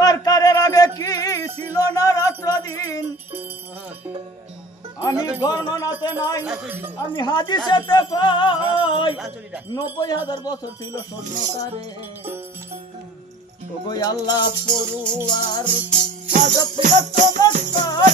সরকারের আগে কি ছিল না রাত্র দিন আমি গণনাতে নাই আমি হাদিসেতে পাই 90,000 বছর ছিল স্বর্ণকারে ওগো আল্লাহ পড়ুয়ার আজ প্রিয় চমৎকার